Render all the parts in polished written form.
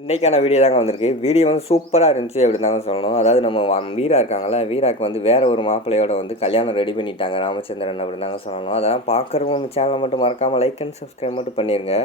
இன்றைக்கான வீடியோ தாங்க வந்திருக்கு. வீடியோ வந்து சூப்பராக இருந்துச்சு அப்படின்னு தாங்க சொல்லணும். அதாவது நம்ம வீரா இருக்காங்கல்ல, வீராக்கு வந்து வேறு ஒரு மாப்பிள்ளையோட வந்து கல்யாணம் ரெடி பண்ணிட்டாங்க ராமச்சந்திரன் அப்படின்னு தாங்க சொல்லணும். அதெல்லாம் பார்க்குறவங்க நம்ம சேனலை மட்டும் மறக்காமல் லைக் அண்ட் சப்ஸ்கிரைப் மட்டும் பண்ணிடுங்க.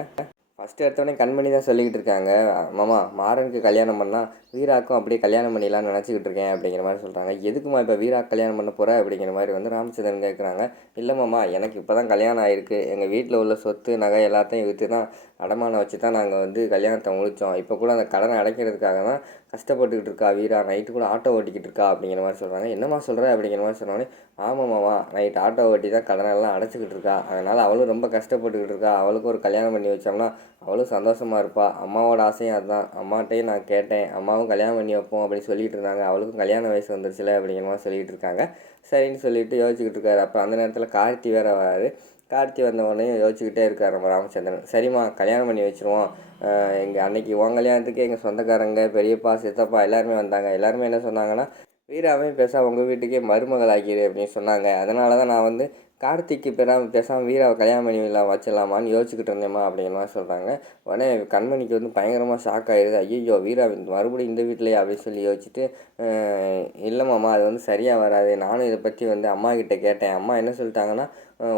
ஃபஸ்ட்டு எடுத்தோடனே கண்மணி தான் சொல்லிக்கிட்டு இருக்காங்க, மாமா மாறனுக்கு கல்யாணம் பண்ணால் வீராக்கும் அப்படியே கல்யாணம் பண்ணிடலான்னு நினச்சிக்கிட்டு இருக்கேன் அப்படிங்கிற மாதிரி சொல்கிறாங்க. எதுக்குமா இப்போ வீரா கல்யாணம் பண்ண போகிற அப்படிங்கிற மாதிரி வந்து ராமச்சந்திரன் கேட்குறாங்க. இல்லை மாமா, எனக்கு இப்போ தான் கல்யாணம் ஆகிருக்கு. எங்கள் வீட்டில் உள்ள சொத்து நகை எல்லாத்தையும் விற்று தான் அடமானம் வச்சு தான் நாங்கள் வந்து கல்யாணத்தை முடித்தோம். இப்போ கூட அந்த கடனை அடைக்கிறதுக்காக தான் கஷ்டப்பட்டுக்கிட்டு இருக்கா வீரா. நைட்டு கூட ஆட்டோ ஓட்டிக்கிட்டு இருக்கா அப்படிங்கிற மாதிரி சொல்கிறாங்க. என்னம்மா சொல்கிற அப்படிங்கிற மாதிரி சொன்னோடனே, ஆமாம்மாம்மா, நைட் ஆட்டோ ஓட்டி தான் கடனெல்லாம் அடைச்சிக்கிட்டு இருக்கா. அதனால் அவளும் ரொம்ப கஷ்டப்பட்டுக்கிட்டு இருக்கா. அவளுக்கு ஒரு கல்யாணம் பண்ணி வச்சோம்னா அவளும் சந்தோஷமாக இருப்பாள். அம்மாவோட ஆசையும் அதுதான். அம்மாட்டையும் நான் கேட்டேன், அம்மாவும் கல்யாணம் பண்ணி வைப்போம் அப்படின்னு சொல்லிகிட்டு இருந்தாங்க. அவளுக்கும் கல்யாண வயசு வந்துருச்சுல அப்படிங்கிற மாதிரி சொல்லிகிட்டு இருக்காங்க. சரின்னு சொல்லிட்டு யோசிச்சுக்கிட்டு இருக்காரு. அப்போ அந்த நேரத்தில் கார்த்தி வேறு வராரு. கார்த்தி வந்தவொடனே யோசிச்சுக்கிட்டே இருக்கார் நம்ம ராமச்சந்திரன். சரிம்மா, கல்யாணம் பண்ணி வச்சுருவோம். எங்கள் அன்னைக்கு உன் கல்யாணத்துக்கு எங்கள் சொந்தக்காரங்க பெரியப்பா சித்தப்பா எல்லாருமே வந்தாங்க. எல்லாருமே என்ன சொன்னாங்கன்னா, வீராவே பேசாமல் உங்கள் வீட்டுக்கே மருமகள் ஆக்கிடு அப்படின்னு சொன்னாங்க. அதனால தான் நான் வந்து கார்த்திக்கு பேசாமல் வீராவை கல்யாணம் பண்ணி வச்சிடலாமான்னு யோசிச்சுக்கிட்டு இருந்தேம்மா அப்படிங்கிற மாதிரி சொல்கிறாங்க. உடனே கண்மணிக்கு வந்து பயங்கரமாக ஷாக் ஆகிடுது. ஐயோ, வீரா மறுபடியும் இந்த வீட்டிலையே அப்படின்னு சொல்லி யோசிச்சுட்டு, இல்லைம்மாம்மா, அது வந்து சரியாக வராது. நானும் இதை பற்றி வந்து அம்மா கிட்டே கேட்டேன். அம்மா என்ன சொல்லிட்டாங்கன்னா,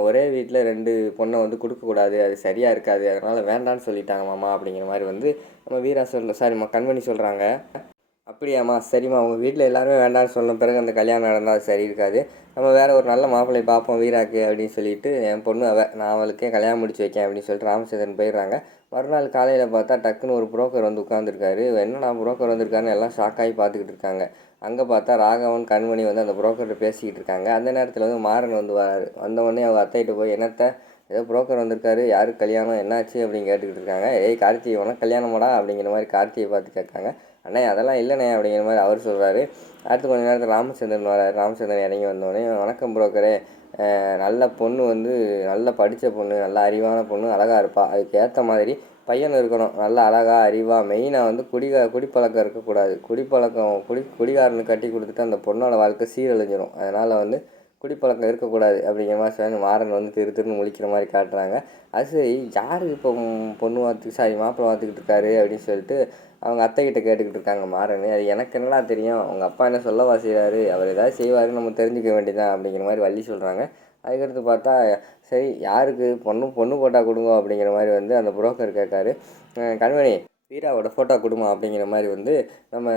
ஒரே வீட்டில் 2 பொண்ணை வந்து கொடுக்கக்கூடாது, அது சரியாக இருக்காது, அதனால் வேண்டான்னு சொல்லிட்டாங்க மாமா அப்படிங்கிற மாதிரி வந்து நம்ம வீரா சாரிம்மா கண்மணி சொல்கிறாங்க. அப்படியாம்மா, சரிம்மா, உங்கள் வீட்டில் எல்லாருமே வேண்டாம்னு சொன்ன பிறகு அந்த கல்யாணம் நடந்தால் அது சரி இருக்காது. நம்ம வேறு ஒரு நல்ல மாப்பிள்ளை பார்ப்போம் வீராக்கு அப்படின்னு சொல்லிட்டு, என் பொண்ணு நான் அவளுக்கே கல்யாணம் முடிச்சு வைக்கேன் அப்படின்னு சொல்லிட்டு ராமச்சந்திரன் போயிடுறாங்க. மறுநாள் காலையில் பார்த்தா டக்குன்னு ஒரு புரோக்கர் வந்து உட்காந்துருக்காரு. என்னடா புரோக்கர் வந்திருக்காருன்னு எல்லாம் ஷாக்காகி பார்த்துக்கிட்டு இருக்காங்க. அங்கே பார்த்தா ராகவன் கண்மணி வந்து அந்த புரோக்கர்கிட்ட பேசிக்கிட்டு இருக்காங்க. அந்த நேரத்தில் வந்து மாறன் வந்து வராரு. வந்தவொடனே அவங்க அத்தைகிட்ட போய், என்னத்தை ஏதோ புரோக்கர் வந்திருக்காரு, யாருக்கு கல்யாணம், என்னாச்சு அப்படின்னு கேட்டுக்கிட்டு இருக்காங்க. ஏய் கார்த்தி, உனக்கு கல்யாணமாடா அப்படிங்கிற மாதிரி கார்த்தியை பார்த்து கேட்காங்க. அண்ணே அதெல்லாம் இல்லைண்ணே அப்படிங்கிற மாதிரி அவர் சொல்கிறாரு. அடுத்து கொஞ்ச நேரத்தில் ராமச்சந்திரன் வராரு. ராமச்சந்திரன் இறங்கி வந்தோடனே, வணக்கம் புரோக்கரே, நல்ல பொண்ணு வந்து நல்ல படித்த பொண்ணு, நல்ல அறிவான பொண்ணு, அழகாக இருப்பாள். அதுக்கு ஏற்ற மாதிரி பையன் இருக்கணும், நல்ல அழகாக அறிவாக. மெயினாக வந்து குடிப்பழக்கம் இருக்கக்கூடாது. குடிகாரனுக்கு கட்டி கொடுத்துட்டு அந்த பொண்ணோட வாழ்க்கை சீரழிஞ்சிடும். அதனால் வந்து குடிப்பழக்கம் இருக்கக்கூடாது அப்படிங்கிற மாதிரி சொல்லி மாறன் வந்து திருன்னு முழிக்கிற மாதிரி காட்டுறாங்க. அது சரி, யார் இப்போ பொண்ணு மாப்பிள்ளை பார்த்துக்கிட்டு இருக்காரு அப்படின்னு சொல்லிட்டு அவங்க அத்தைக்கிட்ட கேட்டுக்கிட்டு இருக்காங்க மாறன். அது எனக்கு என்னடா தெரியும், அவங்க அப்பா என்ன சொல்லவா செய்வார், அவர் ஏதாவது செய்வார், நம்ம தெரிஞ்சுக்க வேண்டியதான் அப்படிங்கிற மாதிரி வள்ளி சொல்கிறாங்க. அதுக்கடுத்து பார்த்தா, சரி யாருக்கு பொண்ணு போட்டால் கொடுங்க அப்படிங்கிற மாதிரி வந்து அந்த புரோக்கர் கேட்காரு. கண்மணி, வீராவோட ஃபோட்டோ கொடுமா அப்படிங்கிற மாதிரி வந்து நம்ம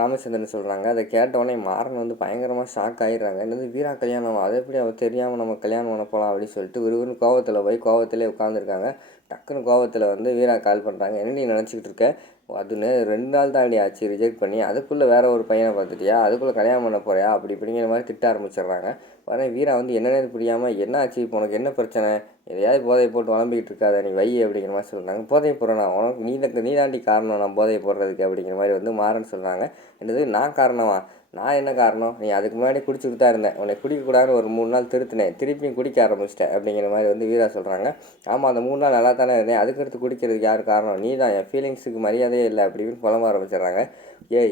ராமச்சந்திரன் சொல்கிறாங்க. அதை கேட்டவுடனே மாறன் வந்து பயங்கரமாக ஷாக் ஆகிடுறாங்க. என்னது வீரா கல்யாணம், அதை எப்படி அவர் தெரியாமல் நம்ம கல்யாணம் பண்ண போகலாம் அப்படின்னு சொல்லிட்டு விறுவிறுன்னு கோவத்திலே உட்காந்துருக்காங்க. டக்குன்னு கோவத்தில் வந்து வீரா கால் பண்ணுறாங்க. என்ன நீ நினச்சிக்கிட்டு இருக்க, அதுன்னு 2 நாள் தான் ஆச்சு ரிஜெக்ட் பண்ணி, அதுக்குள்ளே வேறு ஒரு பையனை பார்த்துட்டியா, அதுக்குள்ளே கல்யாணம் பண்ண போறியா அப்படி இப்படிங்கிற மாதிரி திட்ட ஆரம்பிச்சிடுறாங்க. உடனே வீரா வந்து என்னென்னு புரியாமல், என்ன ஆச்சு இப்போ, உனக்கு என்ன பிரச்சனை, எதையாவது போதையை போட்டு வளம்பிக்கிட்டு இருக்காத நீ வை அப்படிங்கிற மாதிரி சொல்கிறாங்க. போதையை போடுறேனா, உனக்கு நீ தாண்டி காரணம் நான் போதையை போடுறதுக்கு அப்படிங்கிற மாதிரி வந்து மாறன் சொல்கிறாங்க. என்னது நான் காரணமா, நான் என்ன காரணம், நீ அதுக்கு முன்னாடி குடிச்சுட்டு தான் இருந்தேன், உன்னை குடிக்கக்கூடாதுன்னு ஒரு 3 நாள் திருத்தினேன், திருப்பியும் குடிக்க ஆரம்பிச்சிட்டேன் அப்படிங்கிற மாதிரி வந்து வீரா சொல்கிறாங்க. ஆமாம், அந்த 3 நாள் நல்லா தானே இருந்தேன், அதுக்கடுத்து குடிக்கிறதுக்கு யார் காரணம், நீ தான், என் ஃபீலிங்ஸுக்கு மரியாதையே இல்லை அப்படின்னு புலம்ப ஆரம்பிச்சிடுறாங்க.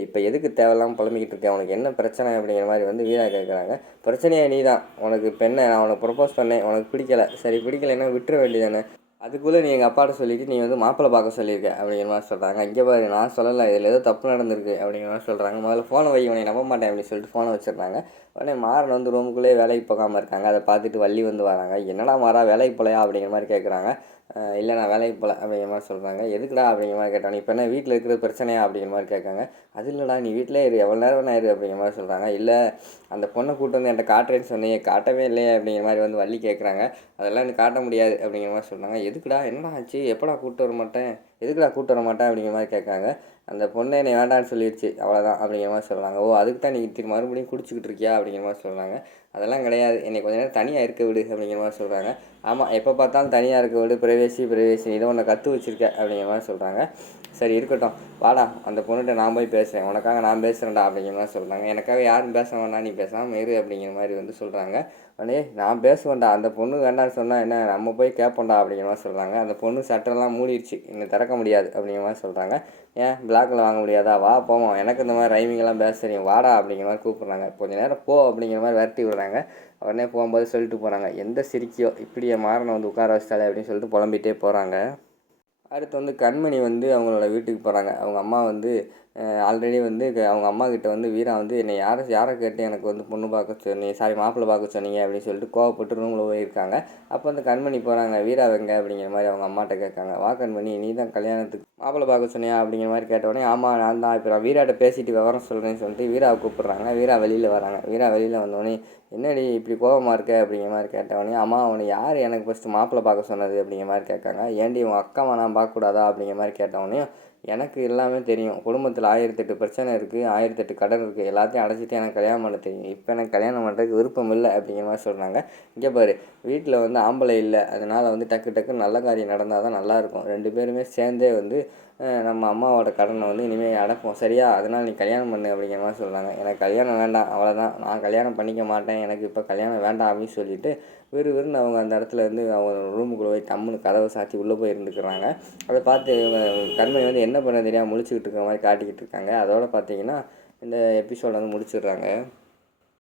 இப்போ எதுக்கு தேவையில்லாமல் புலம்பிக்கிட்டு இருக்கேன், உனக்கு என்ன பிரச்சனை அப்படிங்கிற மாதிரி வந்து வீரா கேட்குறாங்க. பிரச்சனையே நீ தான், உனக்கு பெண்ணை நான் உனக்கு ப்ரப்போஸ் பண்ணேன், உனக்கு பிடிக்கலை, சரி பிடிக்கலைன்னா விட்டுற வேண்டியதானே, அதுக்குள்ளே நீ எங்கள் அப்பாட்ட சொல்லிவிட்டு நீ வந்து மாப்பிள்ளை பார்க்க சொல்லியிருக்க அப்படிங்கிற மாதிரி சொல்கிறாங்க. இங்கே பாரு, நான் சொல்லலை, இதில் ஏதோ தப்பு நடந்திருக்கு அப்படிங்கிற மாதிரி சொல்கிறாங்க. முதல்ல ஃபோனை வை, உனக்கு நம்ப மாட்டேன் அப்படின்னு சொல்லிட்டு ஃபோனை வச்சிடுறாங்க. உடனே மாறன் வந்து ரூமுக்குள்ளேயே வேலைக்கு போகாமல் இருக்காங்க. அதை பார்த்துட்டு வள்ளி வந்து வராங்க. என்னடா மாறா, வேலைக்கு போகலையா அப்படிங்கிற மாதிரி கேட்குறாங்க. இல்லை நான் வேலைக்கு போகல அப்படிங்கிற மாதிரி சொல்கிறாங்க. எதுக்குடா அப்படிங்கிற மாதிரி கேட்டாங்க. இப்போ என்ன வீட்டில் இருக்கிறது பிரச்சனையா அப்படிங்கிற மாதிரி கேட்காங்க. அது இல்லைடா, நீ வீட்டிலே இரு, எவ்வளோ நேரம் வேணா இரு அப்படிங்கிற மாதிரி சொல்கிறாங்க. இல்லை, அந்த பொண்ணை கூட்டு வந்து என்கிட்ட காட்டுறேன்னு சொன்னியே, காட்டவே இல்லையே அப்படிங்கிற மாதிரி வந்து வள்ளி கேட்குறாங்க. அதெல்லாம் எனக்கு காட்ட முடியாது அப்படிங்கிற மாதிரி சொல்கிறாங்க. எதுக்குடா, என்னடா ஆச்சு, எப்படா கூப்பிட்டு வர மாட்டேன், எதுக்குடா கூப்பிட்டு வர மாட்டேன் அப்படிங்கிற மாதிரி கேட்காங்க. அந்த பொண்ணை என்னை வேண்டான்னு சொல்லிடுச்சு, அவ்வளோதான் அப்படிங்கிற மாதிரி சொல்கிறாங்க. ஓ, அதுக்கு தான் நீ மறுபடியும் குடிச்சிக்கிட்டு இருக்கியா அப்படிங்கிற மாதிரி சொல்கிறாங்க. அதெல்லாம் கிடையாது, என்னை கொஞ்சம் நேரம் தனியாக இருக்க விடு அப்படிங்கிற மாதிரி சொல்கிறாங்க. ஆமாம், எப்போ பார்த்தாலும் தனியாக இருக்க விடு, பிரைவேசி இதை ஒன்று கற்று வச்சுருக்க அப்படிங்கிற மாதிரி சொல்கிறாங்க. சரி இருக்கட்டும், வாடா அந்த பொண்ணுகிட்ட நான் போய் பேசுகிறேன், உனக்காக நான் பேசுகிறேன்டா அப்படிங்கிற மாதிரி சொல்கிறாங்க. எனக்காக யாரும் பேச வேண்டாம், நீ பேசாமல் இரு அப்படிங்கிற மாதிரி வந்து சொல்கிறாங்க. உடனே நான் பேசுவேன்டா, அந்த பொண்ணு வேண்டான்னு சொன்னால் என்ன, நம்ம போய் கேட்போம்டா அப்படிங்கிற மாதிரி சொல்கிறாங்க. அந்த பொண்ணு சட்டெல்லாம் மூடிடுச்சு, இன்னும் திறக்க முடியாது அப்படிங்கிற மாதிரி சொல்கிறாங்க. ஏன் பிளாக்கில் வாங்க முடியாதா, வா போவோம், எனக்கு இந்த மாதிரி ரைமிங்கெல்லாம் பேச தெரியும், வாடா அப்படிங்கிற மாதிரி கூப்பிட்றாங்க. கொஞ்சம் நேரம் போ அப்படிங்கிற மாதிரி விரட்டி விடுறாங்க. உடனே போகும்போது சொல்லிட்டு போகிறாங்க, எந்த சிரிக்கியோ இப்படியே மாறனை வந்து உட்கார வச்சிட்டாலே அப்படின்னு சொல்லிட்டு புலம்பிகிட்டே போகிறாங்க. அடுத்து வந்து கண்மணி வந்து அவங்களோட வீட்டுக்கு போகிறாங்க. அவங்க அம்மா வந்து ஆல்ரெடி வந்து அவங்க அம்மாக்கிட்ட வந்து வீரா வந்து என்னை யாரை கேட்டு எனக்கு வந்து பொண்ணு பார்க்க சொன்னீங்க, சாரி மாப்பிள்ளை பார்க்க சொன்னீங்க அப்படின்னு சொல்லிட்டு கோவப்பட்டு ரூமில் போயிருக்காங்க. அப்போ வந்து கண்மணி போகிறாங்க, வீரா எங்க அப்படிங்கிற மாதிரி அவங்க அம்மாட்ட கேட்காங்க. வா கண்மணி, நீ தான் கல்யாணத்துக்கு மாப்பிள்ளை பார்க்க சொன்னியா அப்படிங்கிற மாதிரி கேட்டவுடனே, ஆமாம் நான் தான், இப்போ நான் வீராட்ட பேசிட்டு விவரம் சொல்கிறேன்னு சொல்லிட்டு வீராவை கூப்பிட்றாங்க. வீரா வெளியில் வராங்க. வீரா வெளியில் வந்தோடனே, என்னடி இப்படி கோவமாக இருக்க அப்படிங்கிற மாதிரி கேட்டவொடனே, அம்மா அவனை யார் எனக்கு ஃபஸ்ட்டு மாப்பிள்ளை பார்க்க சொன்னது அப்படிங்கிற மாதிரி கேட்காங்க. ஏன்டி உன் அக்காவை நான் பார்க்கக்கூடாதா அப்படிங்கிற மாதிரி கேட்டவொடனே, எனக்கு எல்லாமே தெரியும், குடும்பத்தில் 1008 பிரச்சனை இருக்குது, 1008 கடன் இருக்குது, எல்லாத்தையும் அடைச்சிட்டு எனக்கு கல்யாணம் பண்ண தெரியும், இப்போ எனக்கு கல்யாணம் பண்ணுறதுக்கு விருப்பம் இல்லை அப்படிங்கிற மாதிரி சொல்கிறாங்க. இங்கே பாரு, வீட்டில் வந்து ஆம்பளை இல்லை, அதனால் வந்து டக்கு டக்குன்னு நல்ல காரியம் நடந்தால் தான் நல்லாயிருக்கும், 2 பேருமே சேர்ந்தே வந்து நம்ம அம்மாவோட கடனை வந்து இனிமேல் அடைப்போம் சரியா, அதனால் நீ கல்யாணம் பண்ணு அப்படிங்கிற மாதிரி சொல்கிறாங்க. எனக்கு கல்யாணம் வேண்டாம், அவ்வளோதான், நான் கல்யாணம் பண்ணிக்க மாட்டேன், எனக்கு இப்போ கல்யாணம் வேண்டாம் அப்படின்னு சொல்லிட்டு விறுவிறுன்னு அவங்க அந்த இடத்துல இருந்து அவங்க ரூமுக்குள்ளே போய் டம்முன்னு கதவை சாத்தி உள்ளே போய் இருந்துக்கிறாங்க. அதை பார்த்து இவங்க கண்மணி வந்து என்ன பண்ண தெரியாமல் முழிச்சுக்கிட்டு இருக்கிற மாதிரி காட்டிக்கிட்டு இருக்காங்க. அதோடு பார்த்தீங்கன்னா இந்த எபிசோட வந்து முடிச்சிடுறாங்க.